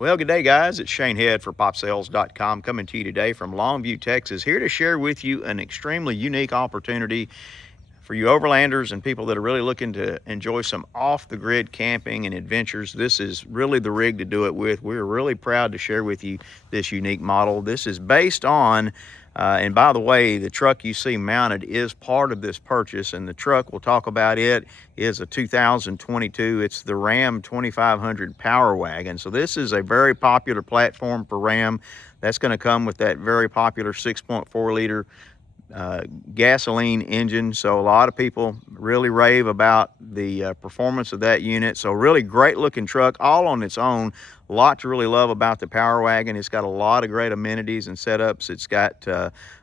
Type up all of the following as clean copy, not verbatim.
Well, good day, guys. It's Shane Head for PopSales.com coming to you today from Longview, Texas, here to share with you an extremely unique opportunity for you overlanders and people that are really looking to enjoy some off-the-grid camping and adventures. This is really the rig to do it with. We're really proud to share with you this unique model. This is based on, and by the way, the truck you see mounted is part of this purchase, and the truck, we'll talk about it, is a 2022. It's the Ram 2500 Power Wagon. So this is a very popular platform for Ram. That's going to come with that very popular 6.4 liter gasoline engine. So a lot of people really rave about the performance of that unit. So really great looking truck all on its own. A lot to really love about the Power Wagon. It's got a lot of great amenities and setups. It's got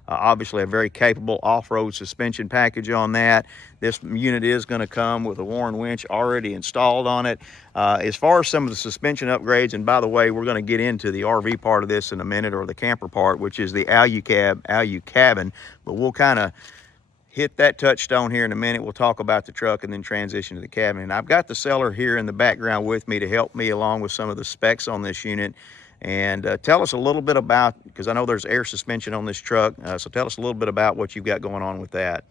obviously a very capable off-road suspension package on that. This unit is going to come with a Warren winch already installed on it. As far as some of the suspension upgrades, and by the way, we're going to get into the RV part of this in a minute, or the camper part, which is the Alu-Cab Alu cabin, but we'll kind of hit that touchstone here in a minute. We'll talk about the truck and then transition to the cabin. And I've got the seller here in the background with me to help me along with some of the specs on this unit. And tell us a little bit about, because I know there's air suspension on this truck, so tell us a little bit about what you've got going on with that.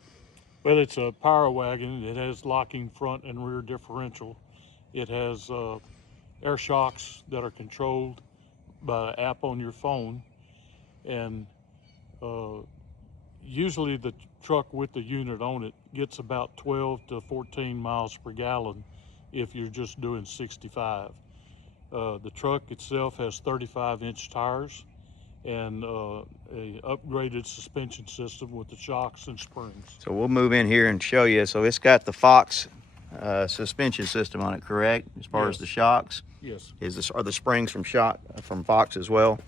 Well, it's a Power Wagon. It has locking front and rear differential. It has air shocks that are controlled by an app on your phone. And usually the truck with the unit on it gets about 12 to 14 miles per gallon if you're just doing 65. The truck itself has 35-inch tires and a upgraded suspension system with the shocks and springs. So we'll move in here and show you. So it's got the Fox suspension system on it, correct? As far as the shocks? Yes. Are the springs from Fox as well?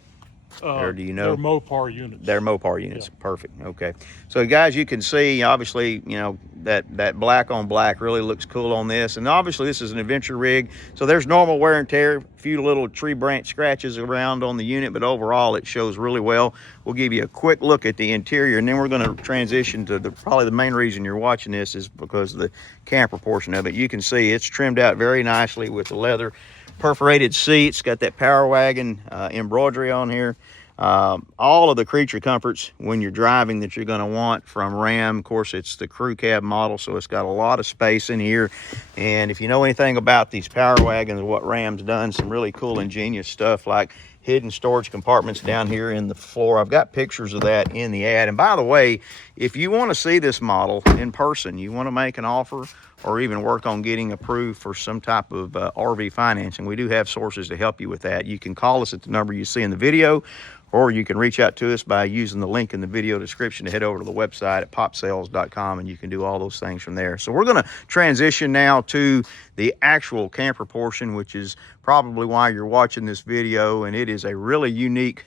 Or do you know? They're Mopar units. They're Mopar units. Yeah. Perfect. Okay. So guys, you can see obviously, you know, that black on black really looks cool on this. And obviously this is an adventure rig. So there's normal wear and tear, a few little tree branch scratches around on the unit, but overall it shows really well. We'll give you a quick look at the interior, and then we're going to transition to probably the main reason you're watching this is because of the camper portion of it. You can see it's trimmed out very nicely with the leather perforated seats, got that Power Wagon embroidery on here. All of the creature comforts when you're driving that you're going to want from Ram. Of course, it's the crew cab model, so it's got a lot of space in here. And if you know anything about these Power Wagons, what Ram's done, some really cool ingenious stuff like hidden storage compartments down here in the floor. I've got pictures of that in the ad. And by the way, if you want to see this model in person, you want to make an offer or even work on getting approved for some type of RV financing, we do have sources to help you with that. You can call us at the number you see in the video, or you can reach out to us by using the link in the video description to head over to the website at popsales.com, and you can do all those things from there. So we're going to transition now to the actual camper portion, which is probably why you're watching this video, and it is a really unique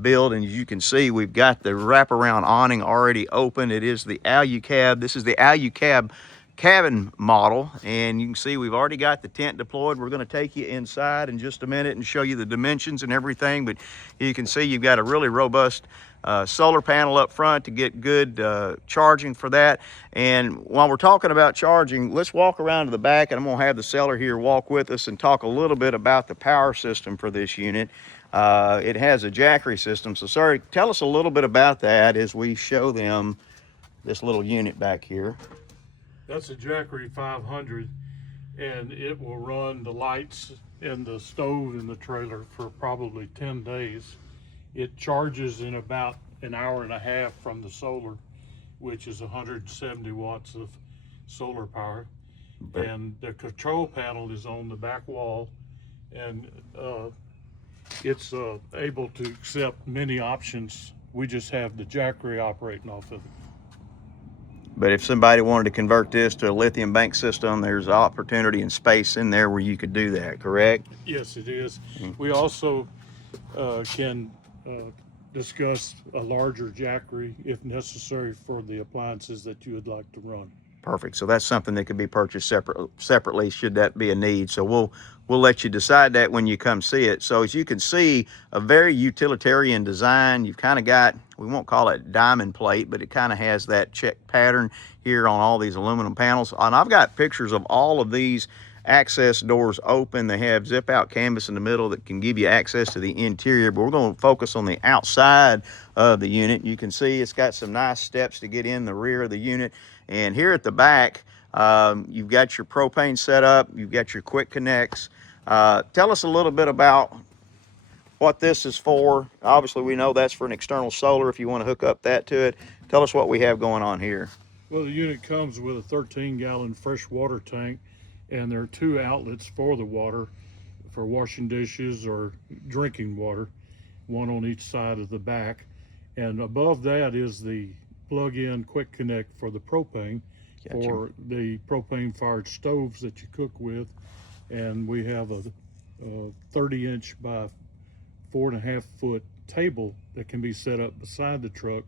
build. And as you can see, we've got the wraparound awning already open. It is the Alu-Cab. This is the Alu-Cab cabin model, and you can see we've already got the tent deployed. We're going to take you inside in just a minute and show you the dimensions and everything, but you can see you've got a really robust solar panel up front to get good charging for that. And while we're talking about charging, let's walk around to the back, and I'm going to have the seller here walk with us and talk a little bit about the power system for this unit. It has a Jackery system, so sorry, tell us a little bit about that as we show them this little unit back here. That's a Jackery 500, and it will run the lights and the stove in the trailer for probably 10 days. It charges in about an hour and a half from the solar, which is 170 watts of solar power. And the control panel is on the back wall, and it's able to accept many options. We just have the Jackery operating off of it. But if somebody wanted to convert this to a lithium bank system, there's opportunity and space in there where you could do that, correct? Yes, it is. We also can discuss a larger Jackery if necessary for the appliances that you would like to run. Perfect. So that's something that could be purchased separately should that be a need. So we'll let you decide that when you come see it. So as you can see, a very utilitarian design. You've kind of got, we won't call it diamond plate, but it kind of has that check pattern here on all these aluminum panels. And I've got pictures of all of these access doors open. They have zip out canvas in the middle that can give you access to the interior, but we're going to focus on the outside of the unit. You can see it's got some nice steps to get in the rear of the unit. And here at the back, you've got your propane set up, you've got your quick connects. Tell us a little bit about what this is for. Obviously, we know that's for an external solar if you want to hook up that to it. Tell us what we have going on here. Well, the unit comes with a 13-gallon fresh water tank, and there are 2 outlets for the water for washing dishes or drinking water, one on each side of the back. And above that is the plug-in quick connect for the propane, Gotcha. for the propane fired stoves that you cook with. And we have a 30-inch by 4.5-foot table that can be set up beside the truck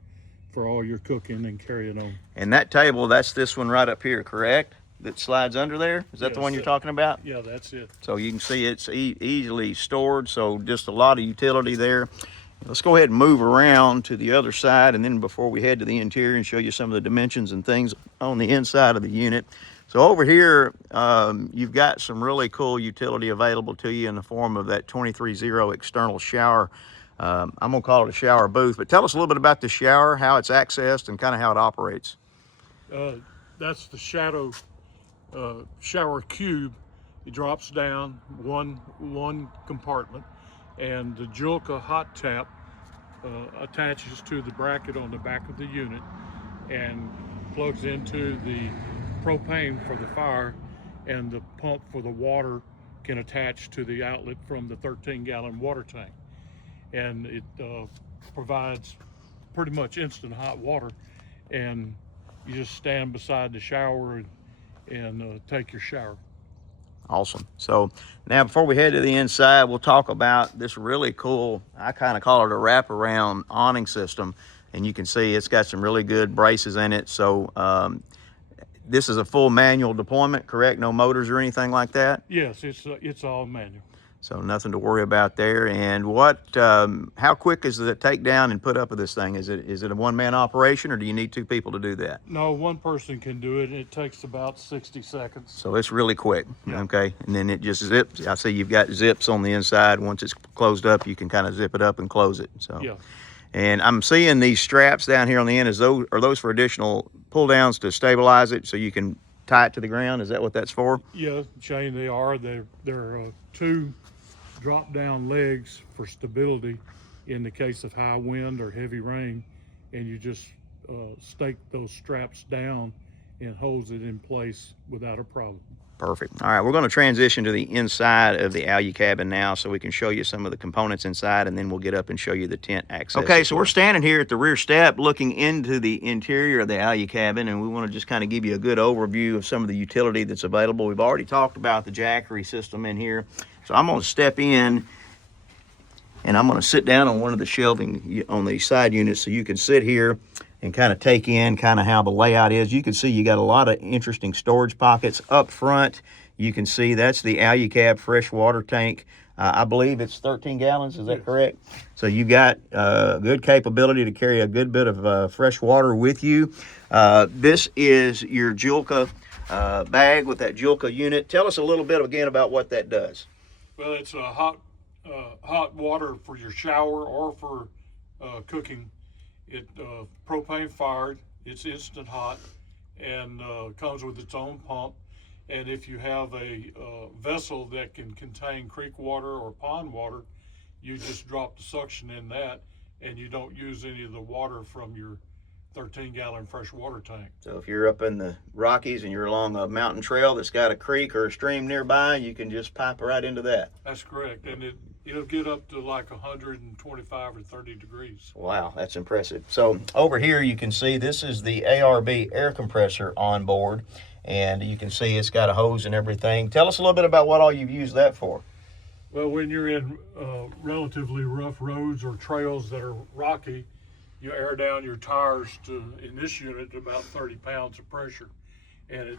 for all your cooking and carrying on. And that table, that's this one right up here, correct? That slides under there? Is that the Yes, one you're talking about? Yeah, that's it. So you can see it's easily stored, so just a lot of utility there. Let's go ahead and move around to the other side, and then before we head to the interior and show you some of the dimensions and things on the inside of the unit. So over here, you've got some really cool utility available to you in the form of that 23-0 external shower. I'm gonna call it a shower booth, but tell us a little bit about the shower, how it's accessed, and kind of how it operates. That's the shower cube. It drops down one compartment, and the Julka hot tap attaches to the bracket on the back of the unit and plugs into the propane for the fire, and the pump for the water can attach to the outlet from the 13-gallon water tank. And it provides pretty much instant hot water, and you just stand beside the shower and take your shower. Awesome. So now before we head to the inside, we'll talk about this really cool, I kind of call it a wraparound awning system. And you can see it's got some really good braces in it. So this is a full manual deployment, correct? No motors or anything like that? Yes, it's all manual. So nothing to worry about there. And what, how quick is the takedown and put up of this thing? Is it a one-man operation, or do you need 2 people to do that? No, one person can do it. It takes about 60 seconds. So it's really quick, Yeah. Okay? And then it just zips. I see you've got zips on the inside. Once it's closed up, you can kind of zip it up and close it. So. Yeah. And I'm seeing these straps down here on the end. Are those for additional pull downs to stabilize it so you can tie it to the ground? Is that what that's for? Yeah, Shane, they are. They're 2 drop-down legs for stability in the case of high wind or heavy rain, and you just stake those straps down and holds it in place without a problem. Perfect. All right, we're going to transition to the inside of the Alu cabin now so we can show you some of the components inside, and then we'll get up and show you the tent access. Okay, so we're standing here at the rear step looking into the interior of the Alu cabin, and we want to just kind of give you a good overview of some of the utility that's available. We've already talked about the jackery system in here. So I'm going to step in, and I'm going to sit down on one of the shelving on the side units so you can sit here and kind of take in kind of how the layout is. You can see you got a lot of interesting storage pockets up front. You can see that's the Alu-Cab fresh water tank. I believe it's 13 gallons, is that correct? So you got good capability to carry a good bit of fresh water with you. This is your Julka bag with that Julka unit. Tell us a little bit again about what that does. Well, it's a hot water for your shower or for cooking. It propane fired, it's instant hot, and comes with its own pump. And if you have a vessel that can contain creek water or pond water, you just drop the suction in that, and you don't use any of the water from your 13-gallon fresh water tank. So if you're up in the Rockies and you're along a mountain trail that's got a creek or a stream nearby, you can just pipe right into that. That's correct, and it'll get up to like 125 or 30 degrees. Wow, that's impressive. So over here you can see this is the ARB air compressor on board, and you can see it's got a hose and everything. Tell us a little bit about what all you've used that for. Well, when you're in relatively rough roads or trails that are rocky, you air down your tires in this unit, to about 30 pounds of pressure, and it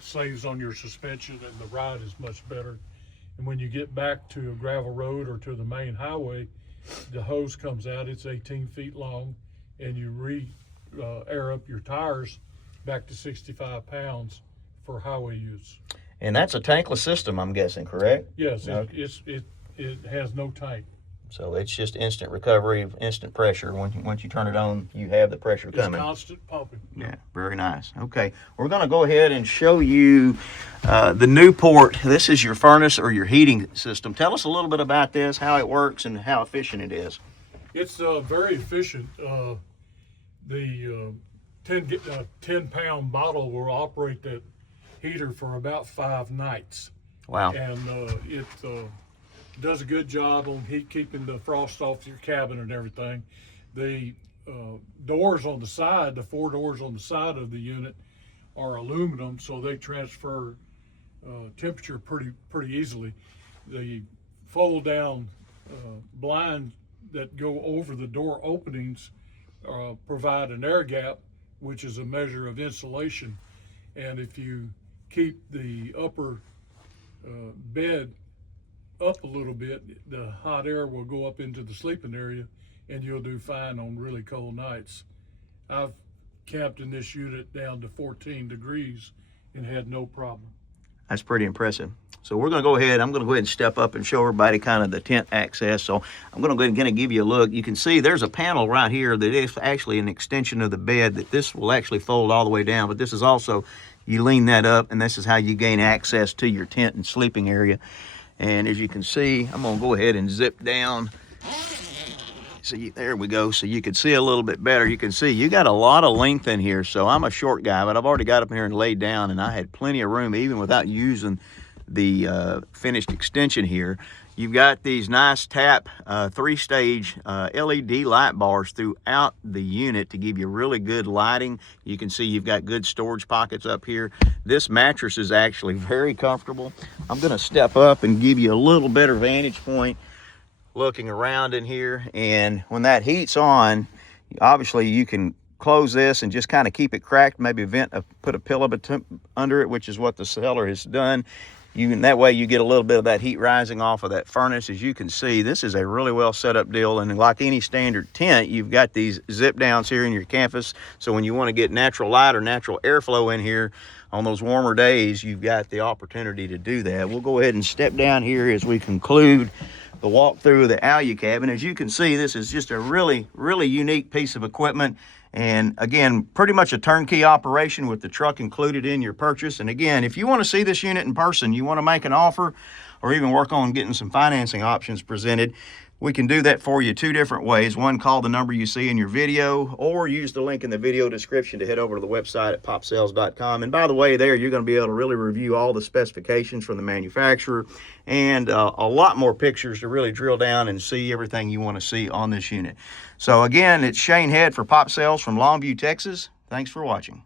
saves on your suspension, and the ride is much better. And when you get back to a gravel road or to the main highway, the hose comes out, it's 18 feet long, and you air up your tires back to 65 pounds for highway use. And that's a tankless system, I'm guessing, correct? Yes, Okay. it has no tank. So it's just instant recovery of instant pressure. Once you turn it on, you have the pressure coming. It's constant pumping. Yeah, very nice. Okay, we're going to go ahead and show you the new port. This is your furnace or your heating system. Tell us a little bit about this, how it works, and how efficient it is. It's very efficient. The 10-pound bottle will operate that heater for about 5 nights. Wow. And it does a good job on keeping the frost off your cabin and everything. The doors on the side, the 4 doors on the side of the unit, are aluminum, so they transfer temperature pretty easily. The fold down blinds that go over the door openings provide an air gap, which is a measure of insulation. And if you keep the upper bed up a little bit, the hot air will go up into the sleeping area, and you'll do fine on really cold nights. I've camped in this unit down to 14 degrees and had no problem. That's pretty impressive. So we're going to go ahead. I'm going to go ahead and step up and show everybody kind of the tent access. So I'm going to go ahead and give you a look. You can see there's a panel right here that is actually an extension of the bed that this will actually fold all the way down. But this is also, you lean that up, and this is how you gain access to your tent and sleeping area. And as you can see, I'm going to go ahead and zip down. See, there we go. So you can see a little bit better. You can see you got a lot of length in here. So I'm a short guy, but I've already got up here and laid down, and I had plenty of room even without using the finished extension here. You've got these nice tap 3-stage LED light bars throughout the unit to give you really good lighting. You can see you've got good storage pockets up here. This mattress is actually very comfortable. I'm going to step up and give you a little better vantage point looking around in here. And when that heat's on, obviously you can close this and just kind of keep it cracked, maybe put a pillow under it, which is what the seller has done. That way you get a little bit of that heat rising off of that furnace. As you can see, this is a really well set up deal, and like any standard tent, you've got these zip downs here in your canvas, so when you want to get natural light or natural airflow in here on those warmer days, you've got the opportunity to do that. We'll go ahead and step down here as we conclude the walkthrough of the Alu-Cab. As you can see, this is just a really unique piece of equipment. And again, pretty much a turnkey operation with the truck included in your purchase. And again, if you want to see this unit in person, you want to make an offer or even work on getting some financing options presented, we can do that for you 2 different ways. One, call the number you see in your video, or use the link in the video description to head over to the website at popsales.com. And by the way, there you're going to be able to really review all the specifications from the manufacturer and a lot more pictures to really drill down and see everything you want to see on this unit. So again, it's Shane Head for Pop Sales from Longview, Texas. Thanks for watching.